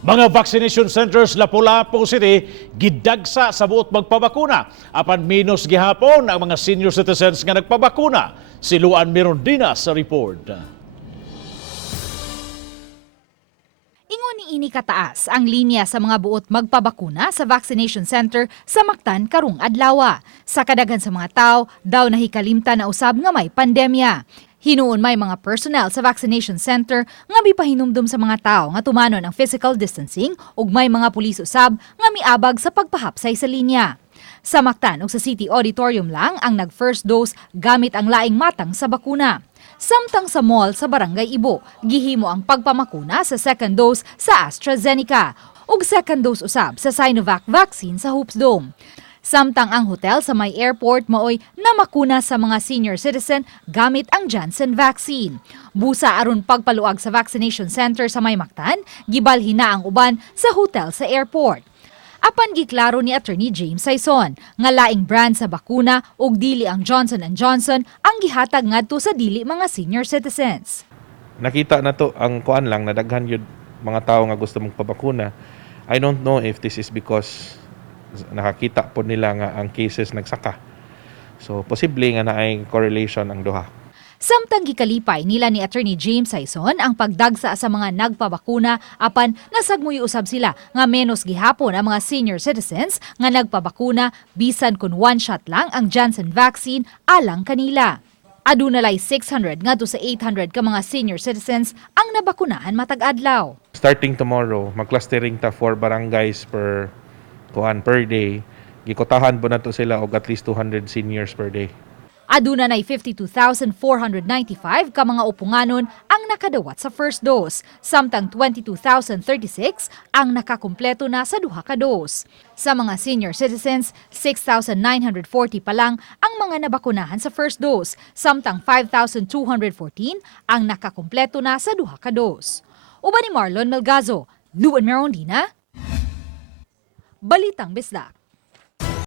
Mga vaccination centers Lapu-Lapu City, Gidagsa sa buot magpabakuna. Apan menos gihapon ang mga senior citizens nga nagpabakuna. Siluan meron din sa report. Ingon ni ini kataas ang linya sa mga buot magpabakuna sa vaccination center sa Mactan karong adlaw. Sa kadaghan sa mga tao, daw nahikalimtan na usab nga may pandemya. Hinuon may mga personnel sa vaccination center nga mipahinumdum sa mga tao nga tumanon ang physical distancing ug may mga pulis usab nga miabag sa pagpahapsay sa linya. Sa Mactan ug sa City Auditorium lang ang nag-first dose gamit ang laing matang sa bakuna. Samtang sa mall sa Barangay Ibo, gihimo ang pagpamakuna sa second dose sa AstraZeneca ug second dose usab sa Sinovac vaccine sa Hoops Dome. Samtang ang hotel sa may airport maoy namakuna sa mga senior citizen gamit ang Janssen vaccine. Busa aron pagpaluag sa vaccination center sa may Mactan, gibalhin na ang uban sa hotel sa airport. Apan giklaro ni Attorney James Saison nga laing brand sa bakuna ug dili ang Johnson & Johnson ang gihatag ngadto sa dili mga senior citizens. Nakita na to ang kuan lang na daghan yun mga tao nga gusto magpabakuna. I don't know if this is because nakakita po nila nga ang cases nagsaka. So posible nga naay correlation ang duha. Samtang gikalipay nila ni Attorney James Saison ang pagdagsa sa mga nagpabakuna apan nasagmuyo usab sila nga menos gihapon ang mga senior citizens nga nagpabakuna bisan kun one shot lang ang Janssen vaccine alang kanila. Adunalay 600 ngadto sa 800 ka mga senior citizens ang nabakunahan matag adlaw. Starting tomorrow, mag-clustering ta 4 barangays per day. Gikotahan po na to sila og at least 200 seniors per day. Aduna nay 52,495 ka mga upunganon ang nakadawat sa first dose, samtang 22,036 ang nakakumpleto na sa duha ka dose. Sa mga senior citizens, 6,940 pa lang ang mga nabakunahan sa first dose, samtang 5,214 ang nakakumpleto na sa duha ka dose. Uban ni Marlon Melgazo, Luan Merondina, Balitang Bisdak.